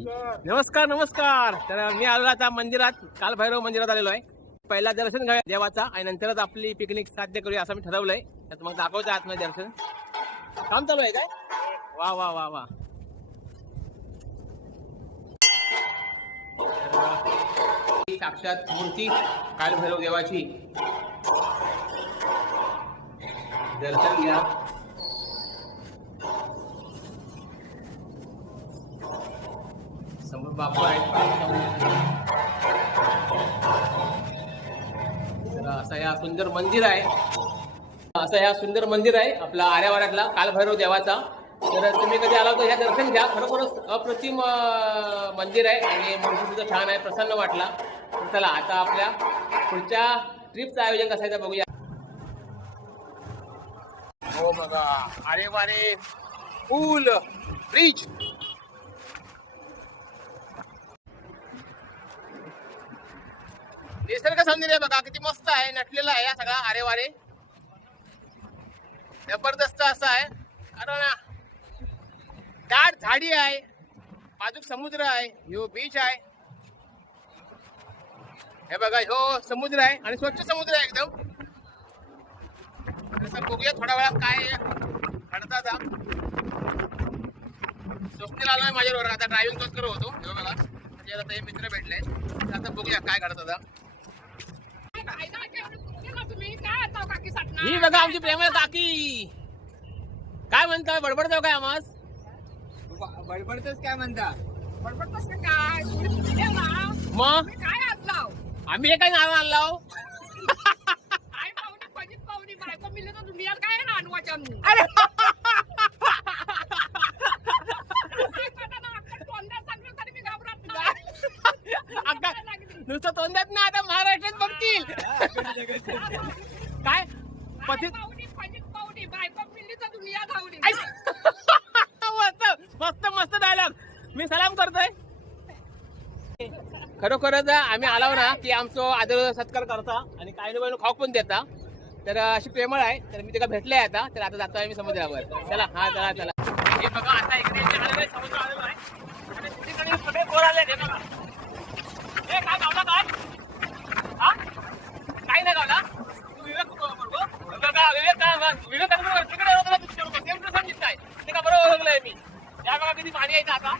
नमस्कार नमस्कार. तर मी आलो आता मंदिरात, काल भैरव मंदिरात आलेलो आहे. पहिला दर्शन घेऊया देवाचा आणि नंतरच आपली पिकनिक साध्य करूया असं मी ठरवलंय. तर मग दाखवतो आतमध्ये दर्शन. काम चालू आहे काय? वा वा वा वा. साक्षात मूर्ती काल भैरव देवाची, दर्शन घ्या. समोर बापू आहेत. असं या सुंदर मंदिर आहे, सुंदर मंदिर आहे आपला आर्यावाड्यातला काल भैरव देवाचा. तर तुम्ही कधी आला तर ह्या दर्शन घ्या. खरोखरच अप्रतिम मंदिर आहे आणि मूर्ती सुद्धा छान आहे, प्रसन्न वाटला. चला आता आपल्या पुढच्या ट्रिपचं आयोजन कसं आहे बघूया. हो बघा, अरे वारे, पूल ब्रिज. निसर्ग सौंदर्य बघा किती मस्त आहे, नटलेला आहे सगळा अरे वारे. जबरदस्त असं आहे, कारण दाट झाडी आहे, बाजूक समुद्र आहे, ह्यो बीच आहे. हे बघा, ह्यो समुद्र आहे आणि स्वच्छ समुद्र आहे एकदम. असं बघूया थोड्या वेळात काय घडतात. स्वप्नील आलोय माझ्याबरोबर, आता ड्रायव्हिंग तोच करत होतो. हे बघा, आता हे मित्र भेटले. आता बघूया काय घडतात. ही बघा आमची प्रेमळ काकी. काय म्हणता, बडबडतो काय आम्हास? बडबडतच काय म्हणता? बडबडतोस का काय? मग काय आणलाव? आम्ही हे काय नाव आणलाव? काय पाहुणी पजित पाहुणी बायको मिळले तर दुनिया काय ना आणवाच्या आणून. अरे नुसतं तोंडात ना, आता महाराष्ट्रात बघतील काय पतित. पाहुणी बायको मिळली तर दुनिया धावली. मस्त मस्त डायलॉग. मी सलाम करतोय. खरोखरच आम्ही आलो ना की आमचं आदर सत्कार करता आणि काही ना खाऊ पण देता. तर अशी प्रेमळ आहे. तर मी तिला भेटले आता. तर आता जातोय मी समुद्रावर. चला हा चला चला. हे बघा, आता इकडे आलेलो आहे, समुद्र आलेलो आहे आणि तिकडे सगळे पोर आले. हे बघा, हे काय गावला काय? हा काय नाही गावला. विवेक बघा, विवेकानंद तिकडे काय ते का बरोबर ओळखलंय मी. या बघा किती पाणी यायचं आता.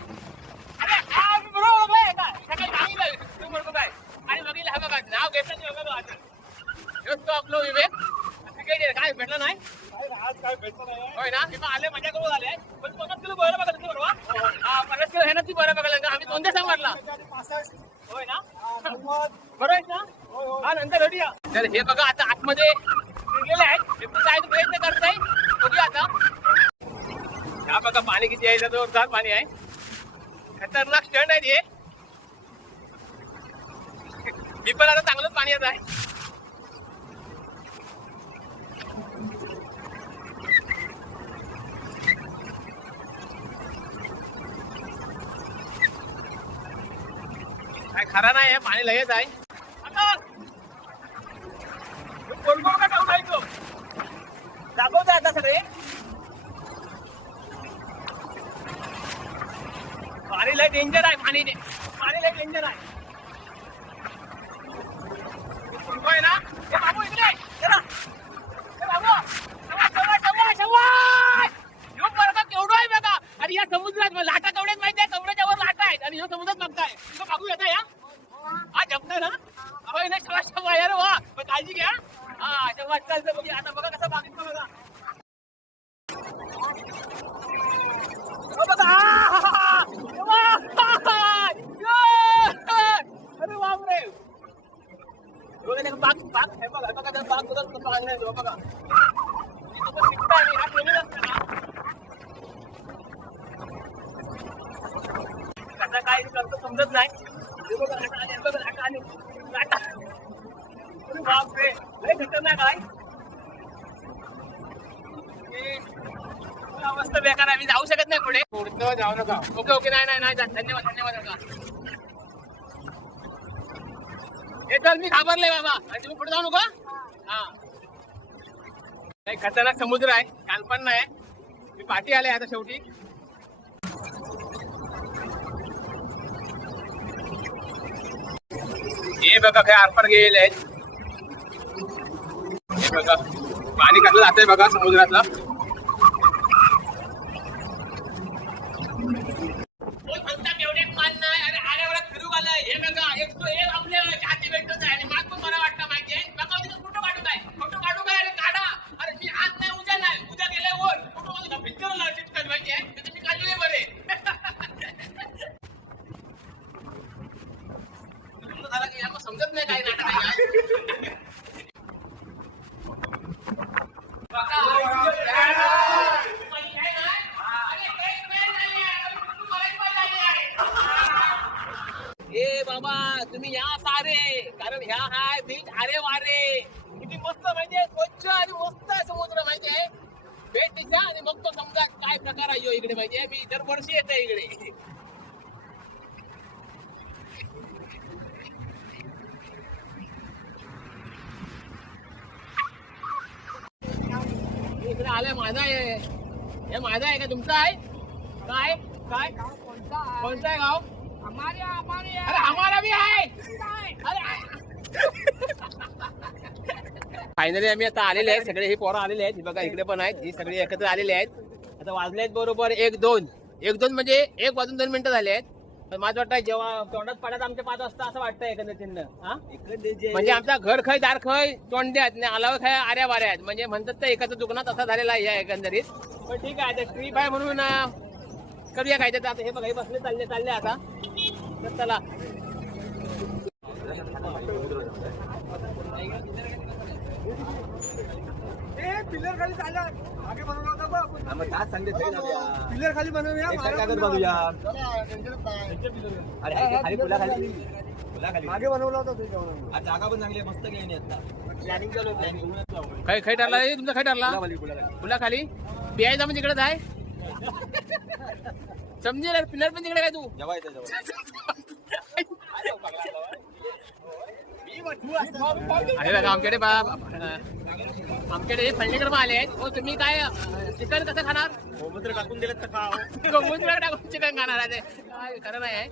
अरे हा मी बरोबर ओळखलंय का? सकाळी सांगितलं तू म्हणतो काय आणि बघितलं. हा बघा, नाव घेतलं आता. तो आपलं विवेक तिकडे काय भेटलं नाही. काय भेटलं नाही होय ना. किंवा आले मजा करून आले, पण 50 किलो बरं बघा बरोबर. 50 किलो हे ना ती बरं बघायला आम्ही कोणत्या सांगितला होय ना. बरं आहे ना. हा नंतर भेटूया. तर हे बघा आता आतमध्ये गेलेले आहेत, जायचा प्रयत्न करताय. बघूया आता. हा बघा पाणी किती आहे, जोरदार पाणी आहे. खतरनाक स्टंट आहे हे. मी पण आता चांगलंच पाणी येत आहे. काय खरा नाही, पाणी लगेच आहे. दाखवतोय आता सगळे. पाणी लय डेंजर आहे. पाणी लय डेंजर आहे होय ना. हे बाबू इकडे आहे. हे बाबू ह्यो बरं केवढं आहे बघा. आणि या समुद्रात लाटा केवढ्याच माहिती आहे, समुद्राच्या वर लाटा आहेत आणि ह्यो समुद्रात बघताय. तो बाबू येत आहे. हा जमतंय ना. होय ना. शवा यार वा, काळजी घ्या. हा तेव्हा चालतं. बघूया आता. बघा कसं बागितलं बघा. अरे बापरे. बाग हे बघा, बघा त्या बाग बघा कसं आणलंय बघा. कसं काय करतो समजत नाही. बापरे लय खतरनाक आहे. मस्त बेकार आहे. मी जाऊ शकत नाही पुढे. पुढचं जाऊ नका. Okay okay. नाही नाही नाही. धन्यवाद धन्यवाद नका. हे चल, मी घाबरले बाबा. आणि तुम्ही पुढे जाऊ नका. हा काही खतरनाक समुद्र आहे, कालपण नाही. मी पाठी आले आता शेवटी. हे बघा काय आरपार गेलेले आहेत. हे बघा पाणी कसं जातंय बघा समुद्रातला. समजत नाही काय नाटक आहे. ए बाबा तुम्ही या सारे, कारण ह्या हाय बीच अरे वारे. किती मस्त माहितीये, स्वच्छ आणि मस्त समुद्र माहितीये. भेट द्या आणि मग तो समजा काय प्रकार आहे इकडे माहितीये. मी दरवर्षी येते इकडे. इकडे आलाय माझा आहे. हे माझा आहे का तुमचा आहे? काय काय कोणता आहे गाव? अरे हमारा भी आहे. फायनली आम्ही आता आलेले आहेत. सगळे हे पोरं आलेले आहेत. बघा इकडे पण आहेत. ही सगळी एकत्र आलेले आहेत. आता वाजले आहेत बरोबर 1-2 म्हणजे 1 वाजून 2 मिनिटं झाले आहेत. पण माझं वाटतं जेव्हा तोंडात पडत आमच्या 5 वाजता असं वाटतं एकंदर चिन्ह. हा म्हणजे आमचा घर खय दार खय तोंड्यात आलाव खय आऱ्या वाऱ्या आहेत. म्हणजे म्हणतात तर एकाचं दुकानात असा झालेला आहे एकंदरीत. पण ठीक आहे आता ट्रीप आहे म्हणून करूया काय तर. आता हे बघा हे बसले चालले आता. तर चला पिलर खाली चालला मागे बनवला होता बघ. पिलर खाली बनवूया मागे बनवला होता तुझ्या जागा पण चांगली मस्त गेली आता. प्लॅनिंग चालू होतं. काय खय ठरला तुमचा? खय ठरला फुला खाली पियायचा म्हणजे तिकडेच आहे. समजेल पिलर पण तिकडे काय तू अरे बघा आमच्याकडे फळणीकर आले आहेत. हो तुम्ही काय चिकन कसं खाणार? गोमूत्र टाकून दिलं तर खाव. गोमूत्र टाकून चिकन खाणार आहे. काय खरं नाही आहे.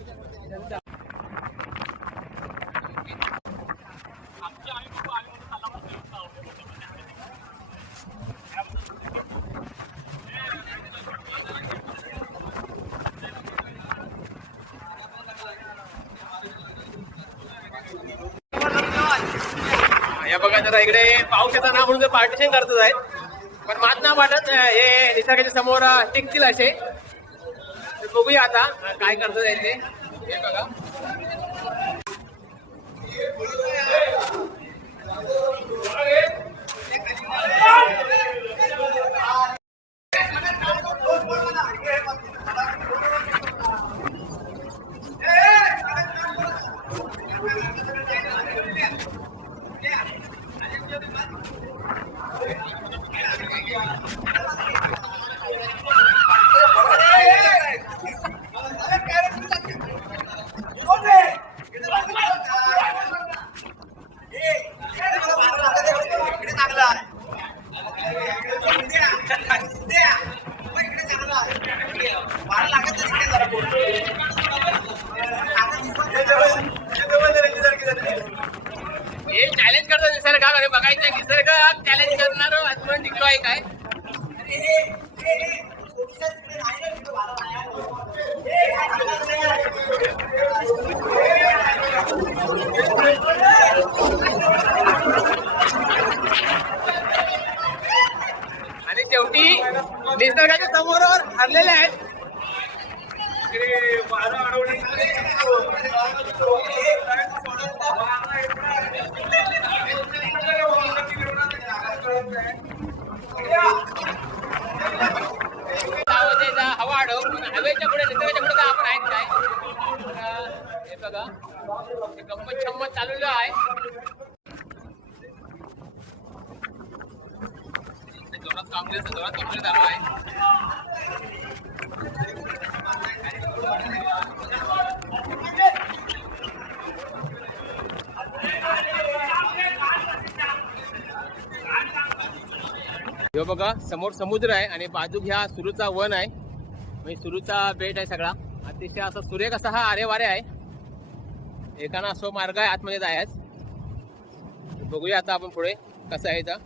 या बघा जरा इकडे पाऊस येता ना म्हणून पार्टिशन करतच आहेत. पण मात ना वाटत हे निसर्गाच्या समोर टिकतील असे. बघूया आता काय करतो ते. हे बघा चॅलेंज करतो निसर्गात आणि बघायचं निसर्ग चॅलेंज करणार आजपर्यंत जिंकलो आहे काय. आणि शेवटी निसर्गाच्या समोर हरलेले आहेत. हवा हवेच्या पुढे निसर्गाच्या पुढे आपण आहेत काय. हे बघा गंमत छम्मत चाललेलं आहे. जोरात कामले चालू आहे. हे बघा समोर समुद्र आहे आणि बाजू ह्या सुरूचा वन आहे. म्हणजे सुरूचा बेट आहे सगळा. अतिशय असा सुरेख असा हा आरे वारे आहे. एकाना असो मार्ग आहे आतमध्ये जायच. बघूया आता आपण पुढे कसं आहे इथं.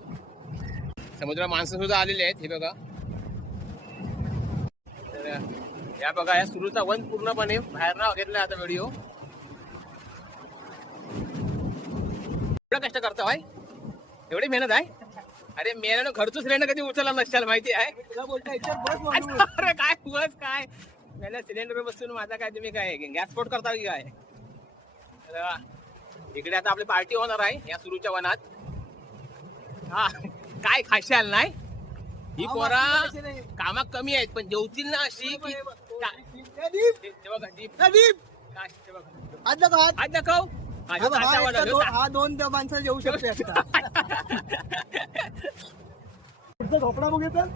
समुद्रात माणसं सुद्धा आलेली आहेत हे बघा. तर या बघा या सुरूचा वन पूर्णपणे बाहेर ना घेतला आता व्हिडिओ. एवढं कष्ट करता भाई, एवढी मेहनत आहे. अरे मेहनत घरचंच रेणं कधी उचलला नसशाल माहिती आहे. अरे काय बस काय मेहनत सिलेंडर बसून माझा काय तुम्ही काय गॅस स्फोट करता की काय. इकडे आता आपली पार्टी होणार आहे या सुरूच्या वनात. हा काय खाशाल नाही. ही पोरा कामात कमी आहेत पण जेवतील ना अशी की आज दाखव. हा 2 माणसं जेवू शकते. पुढचा झोपडा बघू येतात.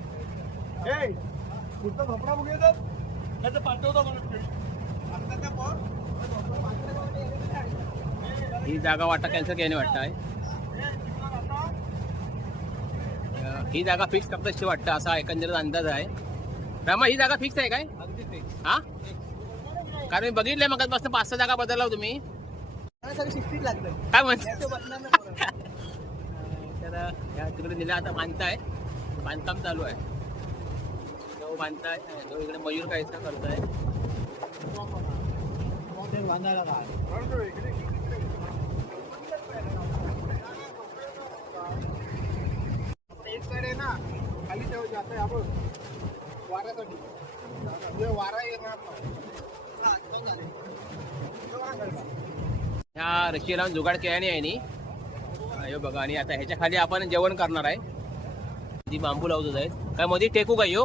पुढचा झोपडा बघू येतात. त्याचं पाठवतो ही जागा वाटा कॅन्सल केली वाटतं आहे. ही जागा फिक्स करताशी वाटतं असा एकंदरीत अंदाज आहे. रामा ही जागा फिक्स आहे काय? हा कारण मी बघितलंय मग मस्त 5-6 जागा बदलला तुम्ही काय म्हणतो. तर तिकडे दिला आता बांधताय. बांधकाम चालू आहे. तो बांधताय तो इकडे मयूर कायचा करताय. ना खाली तेव्हा जात आहे आपण वाऱ्यासाठी वारा येणार. ह्या रशी लावून जुगाड केल्याने आहे नी. हे बघा आणि आता ह्याच्या खाली आपण जेवण करणार आहे. ती बांबू लावतो आहेत काय मध्ये टेकू काय हो.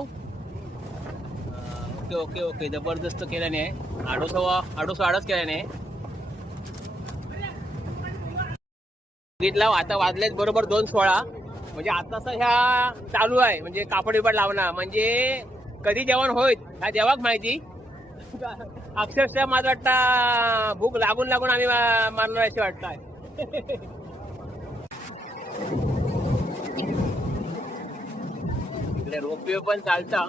ओके ओके ओके जबरदस्त केल्याने आहे. आडोस केल्याने आहे. आता वाजलेत बरोबर 2:16 म्हणजे आताच ह्या चालू आहे म्हणजे कापड बिपड लावणं म्हणजे कधी जेवण होईल ह्या देवाक माहिती. अक्षरशः माझं वाटतं भूक लागून लागून आम्ही मारणार असे वाटत आहे. इकडे रोपवे पण चालता.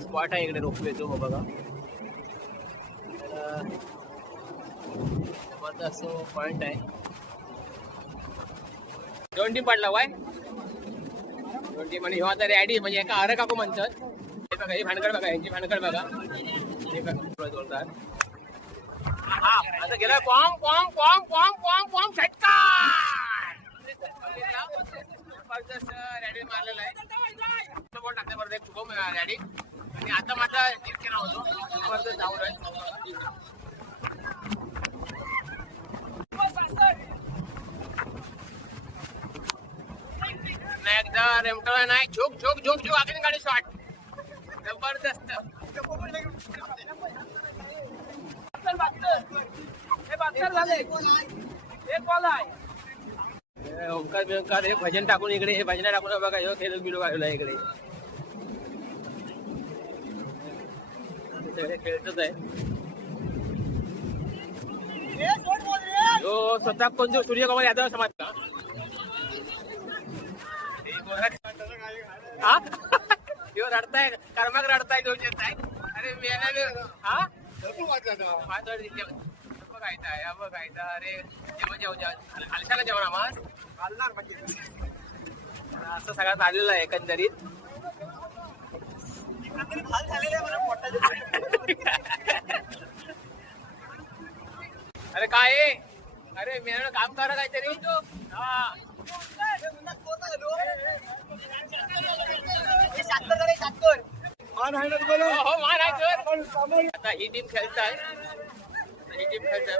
स्पॉट आहे इकडे रोपवे तो बघा. जबरदस्त पॉइंट आहे. 2 टीम पडला वाय 2 टीम आणि ह्यो आता रॅडी म्हणजे एका अरे काकू म्हणतात. हे बघा ही भानगड बघा यांची भानगड बघा. हा आता गेला पॉम पॉम पॉम पॉम पॉम पॉम षटकार. रॅडी मारलेला आहे. टाकल्या बरोबर एक शुभम रॅडी आणि आता माझा जीत केला होतो जबरदस्त जाऊन आहे. एकदा रेमटला नाही झोक झोक झोक झोक आखरी गाडी शॉट जबरदस्त. ओंकार बिंकार हे भजन टाकून इकडे हे भजन टाकून बघा हे खेळ बिलो गायला इकडे खेळतच आहे. तो स्वतः कोण जो सूर्यकुमार यादव समाज का रडताय कर्माक रडताय घेऊन येत आहे. अरे मेल्याने हा बघायचा बघायचा. अरे जेवण खालशाला जेवण आम्हाला असं सगळं चाललेलं आहे एकंदरीत. अरे काय अरे मेहनत काम करा काहीतरी. हा आता ही टीम खेळताय. ही टीम खेळताय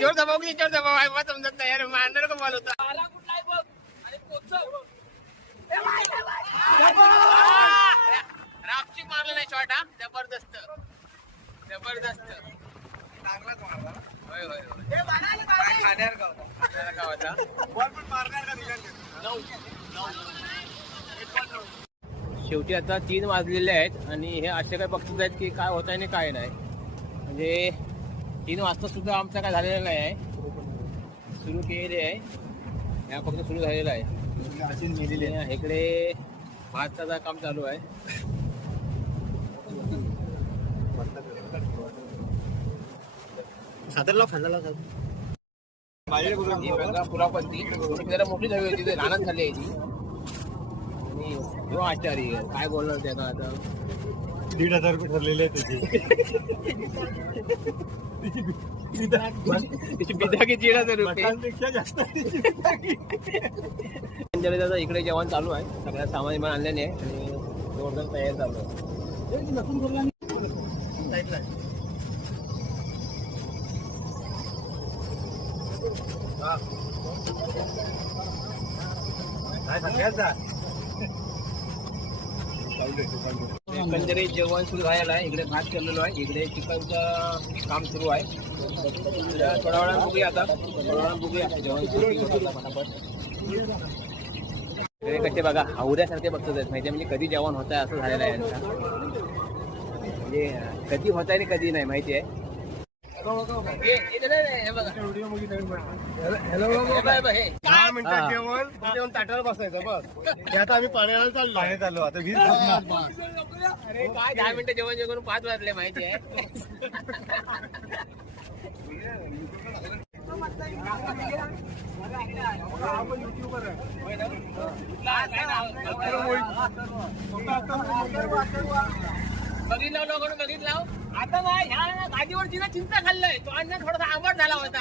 जोर दबाव की जोर दबाव आहे समजत नाही यार. मारणार का बॉल होता. रापची मारला नाही शॉट हा. जबरदस्त जबरदस्त. चांगलाच मारला. होय होय होय. काय खाण्यावर गावता. आपल्याला गावाचा बॉल पण मारणार का तिकडे? शेवटी आता 3 वाजलेले आहेत आणि हे असे काय बघतात आहेत की काय होत आहे आणि काय नाही. म्हणजे 3 वाजता सुद्धा आमचं काय झालेलं नाही आहे. सुरू केलेले आहे ह्या फक्त सुरू झालेला आहे. आणि इकडे भाताचं काम चालू आहे. सातारला खाल्ला ही बघा पुरापंती जरा मोठी झाली होती ते लहानच झाली आहे ती. आणि हो आचारी काय बोलणार त्याला आता. 1,500 रुपये ठरलेले आहे त्याचे. त्याची बिदा किती 1,000 रुपये. पेक्षा जास्त दादा इकडे जेवण चालू आहे. सगळ्या सामान इमान आणल्याने आणि जोरदार तयार चालू आहे. एकंदरीत जेवण सुरू झालेलं आहे. इकडे भात केलेलो आहे. इकडे चिकनचं काम सुरू आहे. थोड्या वेळानं बघूया आता. थोड्या वेळानं बघूया जेवण हे कसे बघा हावऱ्यासारखे बघतात आहेत माहिती आहे. म्हणजे कधी जेवण होत आहे असं झालेलं आहे यांचा. म्हणजे कधी होत आहे आणि कधी नाही माहिती आहे. दहा मिनिटात जेवण जेवण ताटावर बसायचं बस. ते आता आम्ही पाण्याला चाललो. पाण्यात चाललो आता 20 अरे काय 10 मिनिटं जेवण जेवण 5 वाजले माहिती आहे. बघितलं लोकांनी बघितलं आता नाही ह्या गादीवरची ना चिंता खाल्लंय. तो अन्न थोडासा आंबट झाला होता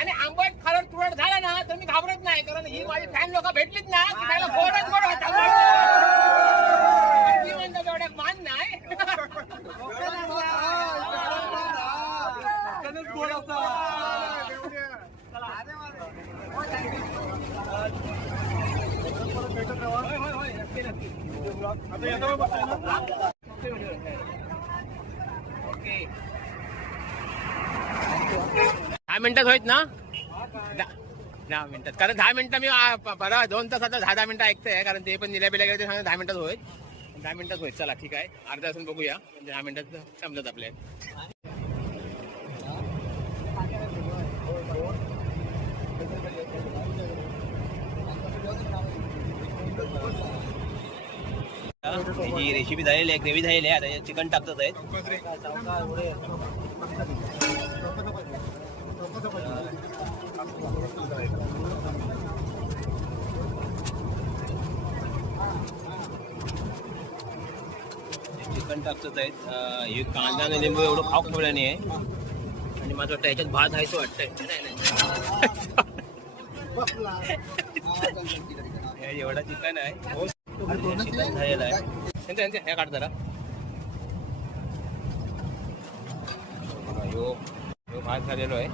आणि आंबट खारट तुरट झाला ना तर मी घाबरत नाही. कारण ही माझी फॅन लोक भेटलीत ना की त्याला गोडच गोड होता. एवढ्या मान नाही. ओके 10 मिनिटात होईत ना. 10 मिनिटात कारण 10 मिनिटं मी बरं 2 तास आता 10 मिनिटं ऐकतोय. कारण ते पण निल्या गेले ते सांगा 10 मिनिटात होईल. 10 मिनिटात होईल. चला ठीक आहे अर्धा तासून बघूया. 10 मिनिटात समजत आपल्या. ही रेसिपी झालेली आहे. ग्रेव्ही झालेली आहे. आता चिकन टाकतात आहेत. चिकन टाकतात आहेत. हे कांदा आणि लिंबू एवढं खाऊ ठेवल्याने आहे. आणि माझं वाटतं ह्याच्यात भात आहे तो वाटतंय. एवढा चिकन आहे. चिकन झालेलं आहे. हे काढ जरा. यो भात झालेलो आहे.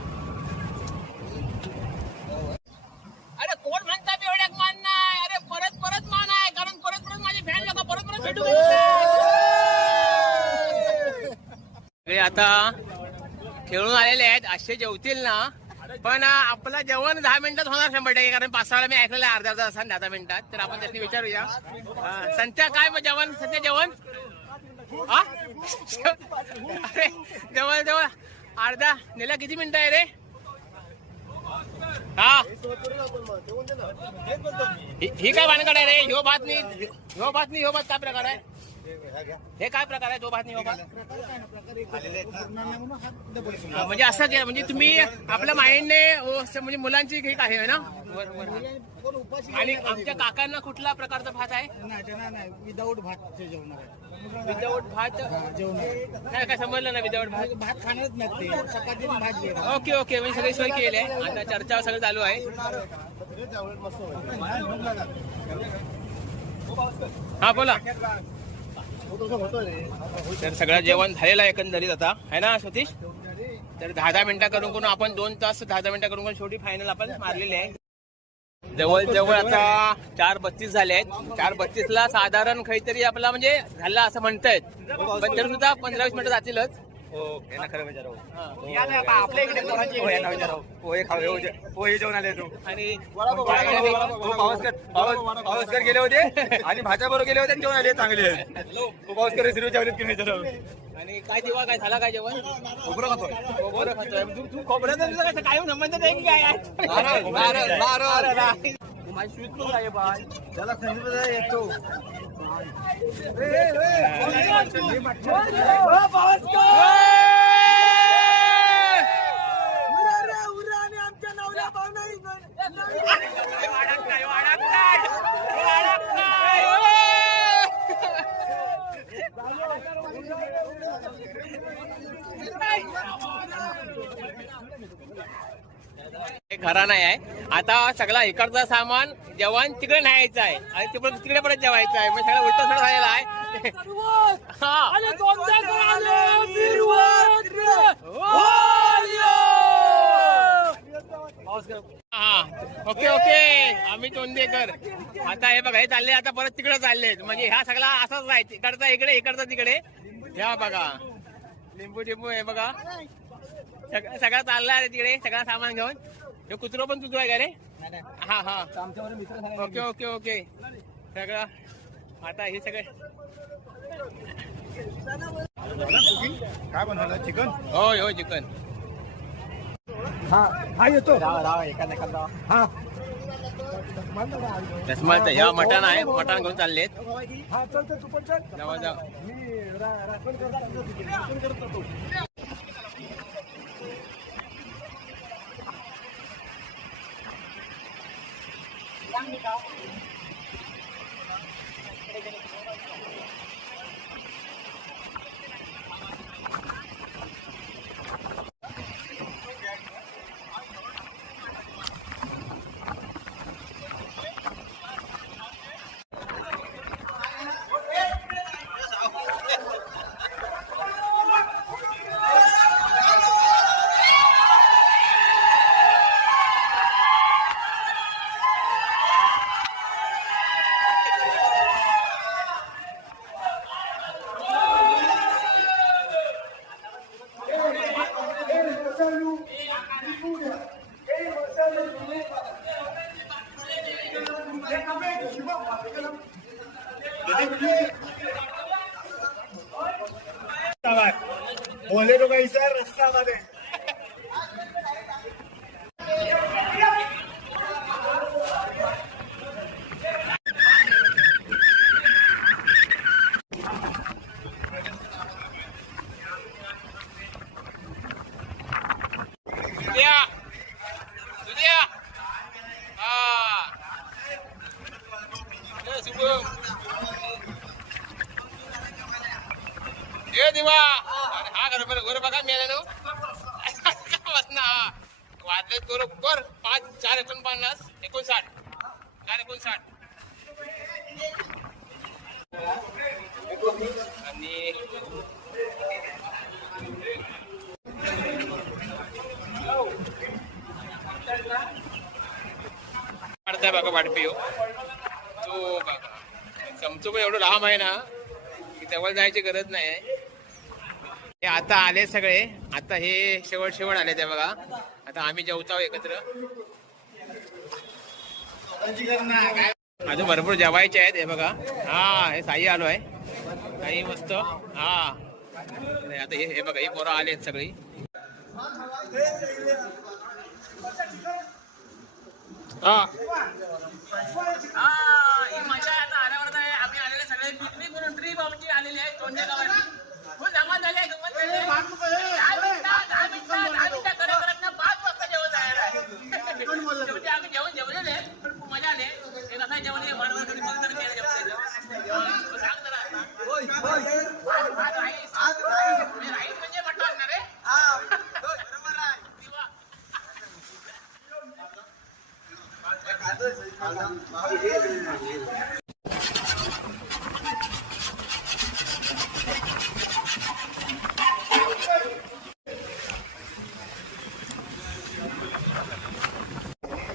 अरे कोण म्हणता एवढ्याक मान नाही. अरे परत परत मान आहे. कारण परत परत माझे फॅन लोक परत परत भेटू. आता खेळून आलेले आहेत. असे जेवतील ना. पण आपलं जेवण 10 मिनिटात होणार 100%. कारण 5-6 मी ऐकलेलं आहे अर्धा तास 10 मिनिटात. तर आपण त्यांनी विचारूया. संत्या काय मग जेवण. संत्या जेवण अरे जेवण जेवण अर्धा नेला किती मिनिटं आहे रे. हा ही काय भानगड आहे रे. ह्यो भात नाही ह्यो भात नाही. ह्यो भात काय प्रकार आहे. हे काय प्रकार आहे. तो भात नाही ह्यो भात. म्हणजे असं की म्हणजे तुम्ही आपल्या माइंडने म्हणजे मुलांची एक आहे ना. आणि आमच्या काकांना कुठला प्रकारचा भात आहे. विदाऊट भात जेवणार. विदाऊट भात काय काय समजलं ना. विदाऊट भात भात खाणारच नाही. सकाळी भात. ओके ओके म्हणजे सगळी सोय केली आहे. आता चर्चा सगळं चालू आहे. हा बोला. तर सगळं जेवण झालेलं आहे एकंदरीत आता आहे ना सतीश. तर 10 मिनिटं करून आपण 2 तास 10 मिनिटं करून शेवटी फायनल आपण मारलेले आहे. जवळ आता 4:32 झाले आहेत. 4:32 ला साधारण काहीतरी आपला म्हणजे झाला असं म्हणतायत, पण तरी सुद्धा 15-20 मिनिटं जातीलच. आपल्या इकडे पोहे खाऊ पोहे जेवण आले तू आणि पावसकर गेले होते आणि भाज्या बरोबर गेले होते आणि जेवण आले चांगले. पावसकर सिरू जेवलेत की नाही? आणि काय जेव्हा काय झाला काय जेवण? खोबरं खातोय. खोबरं खातोय. तू खोबऱ्याचं तुझं कसं काय संबंध नाही की काय? माझी स्वीट पण आहे बाय. त्याला संगीत येतो. खरा नाही आहे. आता सगळा इकडचा सामान जेवण तिकडे न्यायचं आहे आणि तिकडे परत जेवायचं आहे. म्हणजे सगळं उलट सगळं झालेलं आहे. हा ओके ओके अमित ओंदेकर. आता हे बघा हे चालले, आता परत तिकडे चालले. म्हणजे ह्या सगळा असाच आहे, तिकडचा इकडे इकडचा तिकडे. ह्या बघा लिंबू टिंबू हे बघा सगळा चाललाय तिकडे, सगळा सामान घेऊन. हे कुत्रो पण तुझं आहे का रे? हा हा ओके ओके ओके सगळं. आता हे सगळे काय बनवलं? चिकन. होय होय चिकन. हा येतो. हा रसमाल ह्या मटण आहे, मटण घेऊन चाललेत. हा चल तू पण चल. जावा जा. बोले तो काही सर रस्त्यामध्ये. हा घर बघा मिळालं वाजले बरोबर 5 4 49 59 4 59 आणि काढताय बघा वाटपिओ तो बघा. चमचो पण एवढं लांब आहे ना की जवळ जायची गरज नाही आहे. हे आता आले सगळे, आता हे शेवट आले ते बघा. आता आम्ही जेवतो एकत्र. अजून भरपूर जेवायचे आहेत. हे बघा हा हे साई आलो आहे, काही मस्त. हा आता हे बघा हे पोरं आले आहेत सगळी. हा मजा आता आल्यावर आम्ही आलेले सगळे पिकनिक म्हणून ट्रिप आमची आलेली आहे तोंडे गावाची. खूप धमाल झाली आहे, गंमत झाली आहे. 10 मिनिटं करत ना 5 वाजता जेवण जायला आहे. शेवटी आम्ही जेवलेले पण खूप मजा आली. एक असा जेवण सांग जरा राईस म्हणजे म्हटलं असणार रे.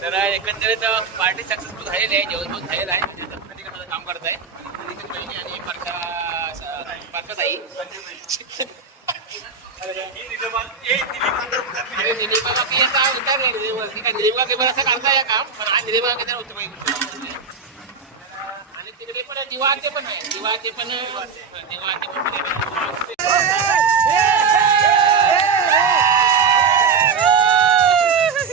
तर एकंदरीत पार्टी सक्सेसफुल झालेली आहे, जेवण पण झालेलं आहे. प्रत्येकाचं काम करत आहे आणि पार्कताई निलिमा बाकी याचा विचार नाही. निलिमा केवळ असं करता या काम, पण हा निलिमा केंद्र होतं आणि तिकडे पण दिवाते पण आहे. दिवाते पण